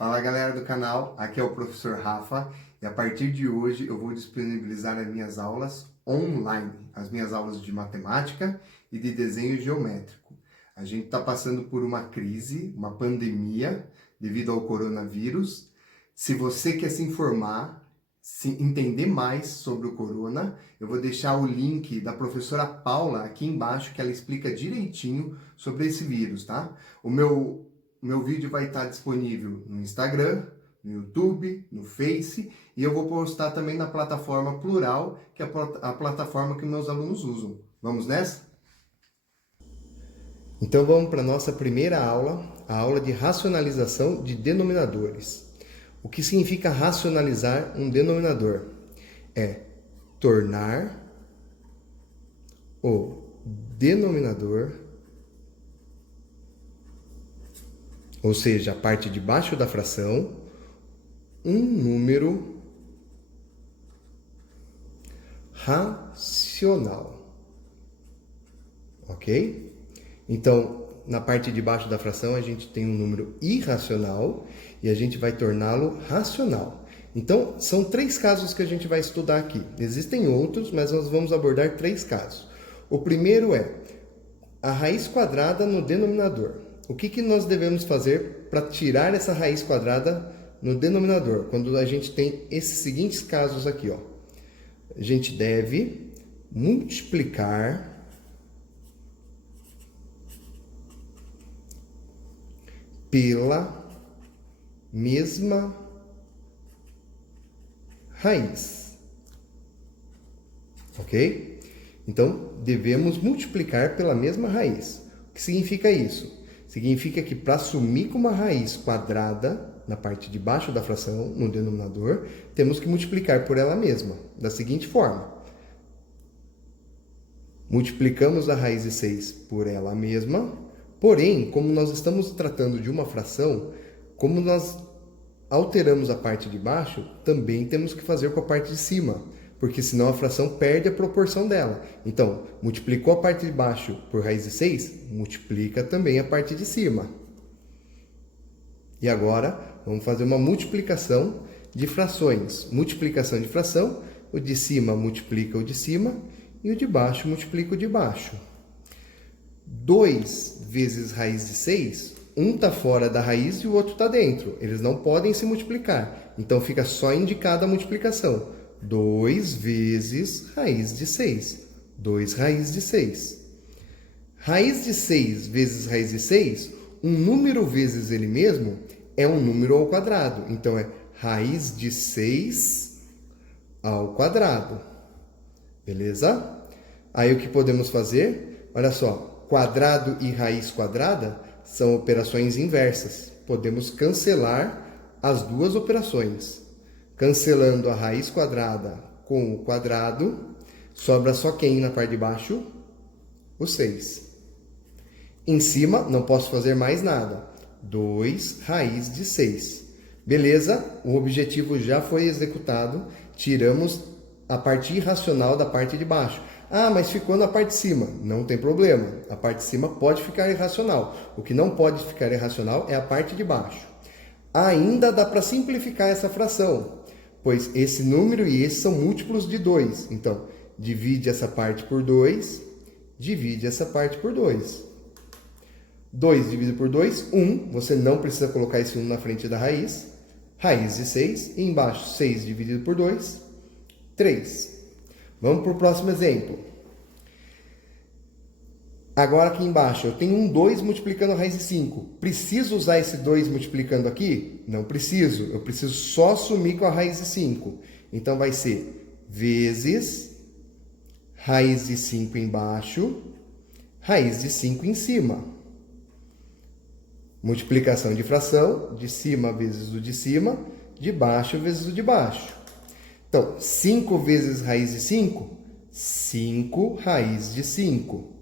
Fala galera do canal, aqui é o professor Rafa e a partir de hoje eu vou disponibilizar as minhas aulas online, as minhas aulas de matemática e de desenho geométrico. A gente está passando por uma crise, uma pandemia devido ao coronavírus. Se você quer se informar, entender mais sobre o corona, eu vou deixar o link da professora Paula aqui embaixo que ela explica direitinho sobre esse vírus, tá? O meu vídeo vai estar disponível no Instagram, no YouTube, no Face e eu vou postar também na plataforma Plural, que é a plataforma que meus alunos usam. Vamos nessa? Então vamos para a nossa primeira aula, a aula de racionalização de denominadores. O que significa racionalizar um denominador? É tornar o denominador, ou seja, a parte de baixo da fração, um número racional. Ok? Então, na parte de baixo da fração, a gente tem um número irracional e a gente vai torná-lo racional. Então, são 3 casos que a gente vai estudar aqui. Existem outros, mas nós vamos abordar 3 casos. O primeiro é a raiz quadrada no denominador. O que nós devemos fazer para tirar essa raiz quadrada no denominador? Quando a gente tem esses seguintes casos aqui, ó. A gente deve multiplicar pela mesma raiz. Ok? Então, devemos multiplicar pela mesma raiz. O que significa isso? Significa que para assumir como uma raiz quadrada, na parte de baixo da fração, no denominador, temos que multiplicar por ela mesma, da seguinte forma. Multiplicamos a raiz de 6 por ela mesma, porém, como nós estamos tratando de uma fração, como nós alteramos a parte de baixo, também temos que fazer com a parte de cima, porque senão a fração perde a proporção dela. Então, multiplicou a parte de baixo por raiz de 6, multiplica também a parte de cima. E agora, vamos fazer uma multiplicação de frações. Multiplicação de fração, o de cima multiplica o de cima e o de baixo multiplica o de baixo. 2 vezes raiz de 6, um está fora da raiz e o outro está dentro. Eles não podem se multiplicar, então fica só indicada a multiplicação. 2 vezes raiz de 6. 2 raiz de 6. Raiz de 6 vezes raiz de 6, um número vezes ele mesmo, é um número ao quadrado. Então, é raiz de 6 ao quadrado. Beleza? Aí, o que podemos fazer? Olha só, quadrado e raiz quadrada são operações inversas. Podemos cancelar as duas operações. Cancelando a raiz quadrada com o quadrado, sobra só quem na parte de baixo? O 6. Em cima, não posso fazer mais nada. 2 raiz de 6. Beleza? O objetivo já foi executado. Tiramos a parte irracional da parte de baixo. Ah, mas ficou na parte de cima. Não tem problema. A parte de cima pode ficar irracional. O que não pode ficar irracional é a parte de baixo. Ainda dá para simplificar essa fração, pois esse número e esse são múltiplos de 2. Então, divide essa parte por 2, divide essa parte por 2. 2 dividido por 2, 1. Você não precisa colocar esse 1 na frente da raiz. Raiz de 6. E embaixo, 6 dividido por 2, 3. Vamos para o próximo exemplo. Agora aqui embaixo, eu tenho um 2 multiplicando a raiz de 5. Preciso usar esse 2 multiplicando aqui? Não preciso. Eu preciso só sumir com a raiz de 5. Então, vai ser vezes raiz de 5 embaixo, raiz de 5 em cima. Multiplicação de fração, de cima vezes o de cima, de baixo vezes o de baixo. Então, 5 vezes raiz de 5, 5 raiz de 5.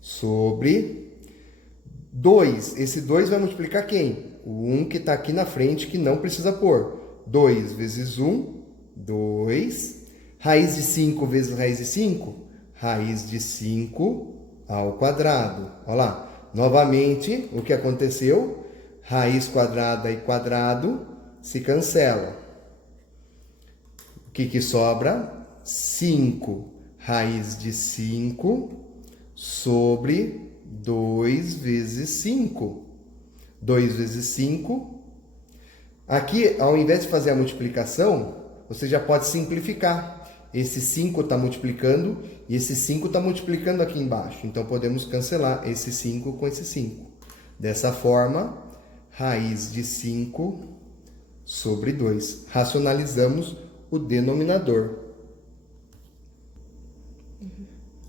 Sobre 2. Esse 2 vai multiplicar quem? O 1 que está aqui na frente, que não precisa pôr. 2 vezes 1, 2. Raiz de 5 vezes raiz de 5, raiz de 5 ao quadrado. Olha lá. Novamente, o que aconteceu? Raiz quadrada e quadrado se cancela. O que sobra? 5 raiz de 5 sobre 2 vezes 5. 2 vezes 5. Aqui, ao invés de fazer a multiplicação, você já pode simplificar. Esse 5 está multiplicando e esse 5 está multiplicando aqui embaixo. Então, podemos cancelar esse 5 com esse 5. Dessa forma, raiz de 5 sobre 2. Racionalizamos o denominador.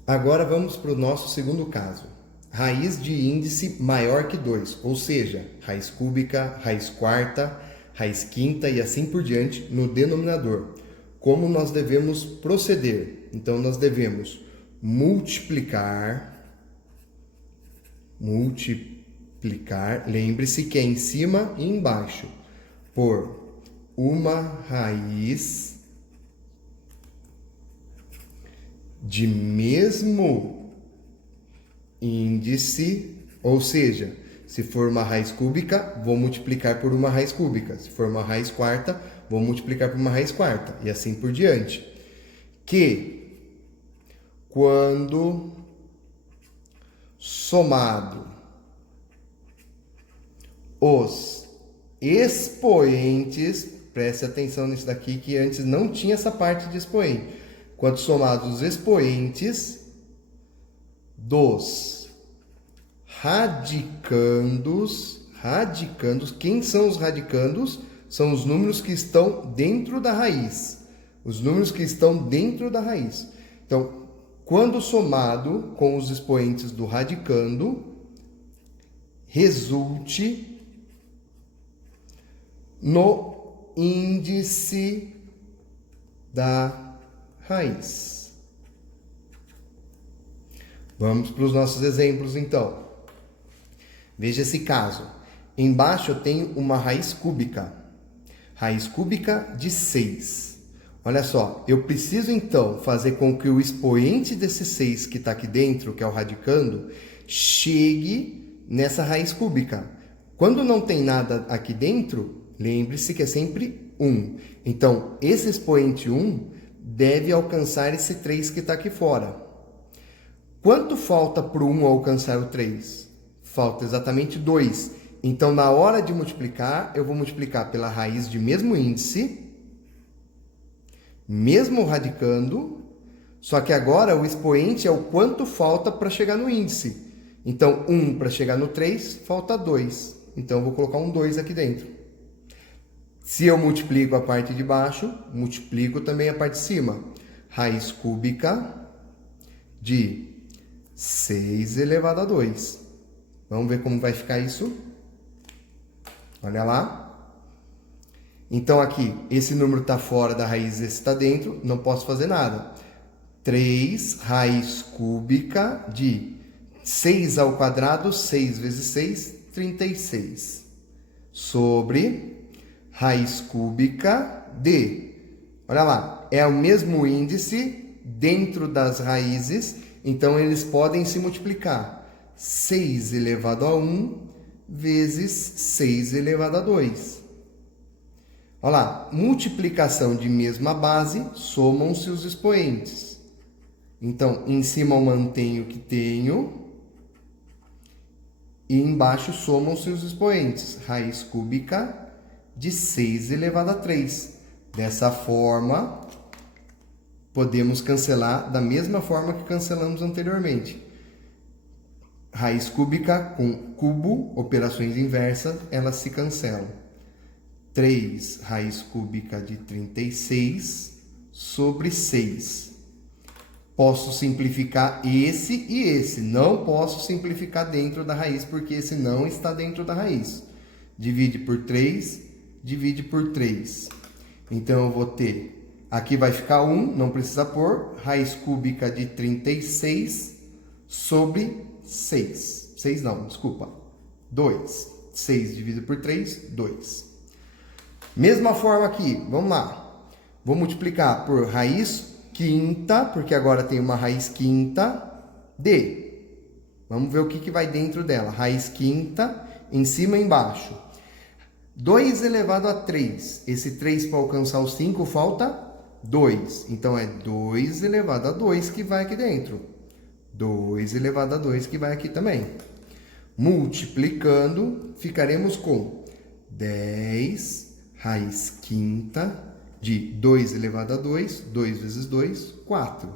Agora, vamos para o nosso segundo caso. Raiz de índice maior que 2, ou seja, raiz cúbica, raiz quarta, raiz quinta e assim por diante no denominador. Como nós devemos proceder? Então, nós devemos multiplicar, lembre-se que é em cima e embaixo, por uma raiz de mesmo índice, ou seja, se for uma raiz cúbica, vou multiplicar por uma raiz cúbica. Se for uma raiz quarta, vou multiplicar por uma raiz quarta. E assim por diante. Que, quando somado os expoentes, preste atenção nisso daqui que antes não tinha essa parte de expoente. Quando somados os expoentes dos radicandos, quem são os radicandos? São os números que estão dentro da raiz. Os números que estão dentro da raiz. Então, quando somado com os expoentes do radicando, resulte no índice da raiz. Vamos para os nossos exemplos, então. Veja esse caso. Embaixo eu tenho uma raiz cúbica. Raiz cúbica de 6. Olha só, eu preciso então fazer com que o expoente desse 6 que está aqui dentro, que é o radicando, chegue nessa raiz cúbica. Quando não tem nada aqui dentro, lembre-se que é sempre 1. Então, esse expoente 1 deve alcançar esse 3 que está aqui fora. Quanto falta para o 1 alcançar o 3? Falta exatamente 2. Então, na hora de multiplicar, eu vou multiplicar pela raiz de mesmo índice, mesmo radicando, só que agora o expoente é o quanto falta para chegar no índice. Então, 1 para chegar no 3, falta 2. Então, eu vou colocar um 2 aqui dentro. Se eu multiplico a parte de baixo, multiplico também a parte de cima. Raiz cúbica de 6 elevado a 2. Vamos ver como vai ficar isso? Olha lá. Então, aqui, esse número está fora da raiz, esse está dentro, não posso fazer nada. 3 raiz cúbica de 6 ao quadrado, 6 vezes 6, 36. Sobre raiz cúbica de... Olha lá, é o mesmo índice dentro das raízes, então eles podem se multiplicar. 6 elevado a 1 vezes 6 elevado a 2. Olha lá, multiplicação de mesma base, somam-se os expoentes. Então, em cima eu mantenho o que tenho e embaixo somam-se os expoentes. Raiz cúbica de 6 elevado a 3. Dessa forma, podemos cancelar da mesma forma que cancelamos anteriormente. Raiz cúbica com cubo, operações inversas, elas se cancelam. 3 raiz cúbica de 36 sobre 6. Posso simplificar esse e esse. Não posso simplificar dentro da raiz, porque esse não está dentro da raiz. Divide por 3, divide por 3. Então, eu vou ter... Aqui vai ficar 1, não precisa pôr. Raiz cúbica de 36 sobre 6. 6 não, desculpa. 2. 6 dividido por 3, 2. Mesma forma aqui, vamos lá. Vou multiplicar por raiz quinta, porque agora tem uma raiz quinta de... Vamos ver o que vai dentro dela. Raiz quinta, em cima e embaixo. 2 elevado a 3. Esse 3 para alcançar o 5 falta 2. Então, é 2 elevado a 2 que vai aqui dentro. 2 elevado a 2 que vai aqui também. Multiplicando, ficaremos com 10 raiz quinta de 2 elevado a 2. 2 vezes 2, 4.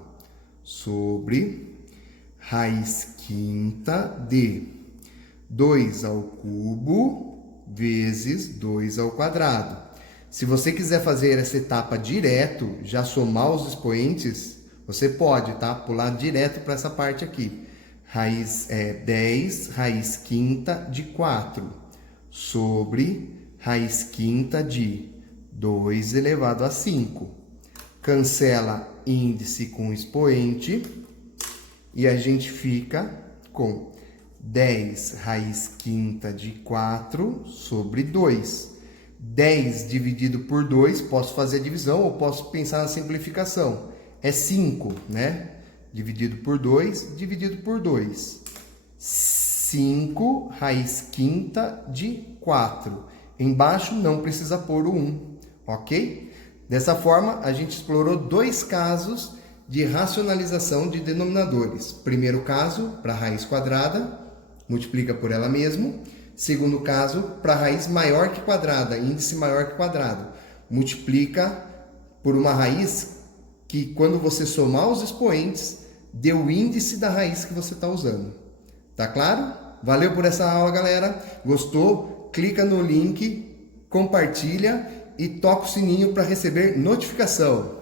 Sobre raiz quinta de 2 ao cubo vezes 2 ao quadrado. Se você quiser fazer essa etapa direto, já somar os expoentes, você pode, tá? Pular direto para essa parte aqui. 10 raiz quinta de 4 sobre raiz quinta de 2 elevado a 5. Cancela índice com expoente e a gente fica com 10 raiz quinta de 4 sobre 2. 10 dividido por 2, posso fazer a divisão ou posso pensar na simplificação. É 5, né? Dividido por 2, dividido por 2. 5 raiz quinta de 4. Embaixo não precisa pôr o 1, ok? Dessa forma, a gente explorou 2 casos de racionalização de denominadores. Primeiro caso, para a raiz quadrada, multiplica por ela mesmo. Segundo caso, para raiz maior que quadrada, índice maior que quadrado, multiplica por uma raiz que, quando você somar os expoentes, dê o índice da raiz que você está usando. Tá claro? Valeu por essa aula, galera. Gostou? Clica no link, compartilha e toca o sininho para receber notificação.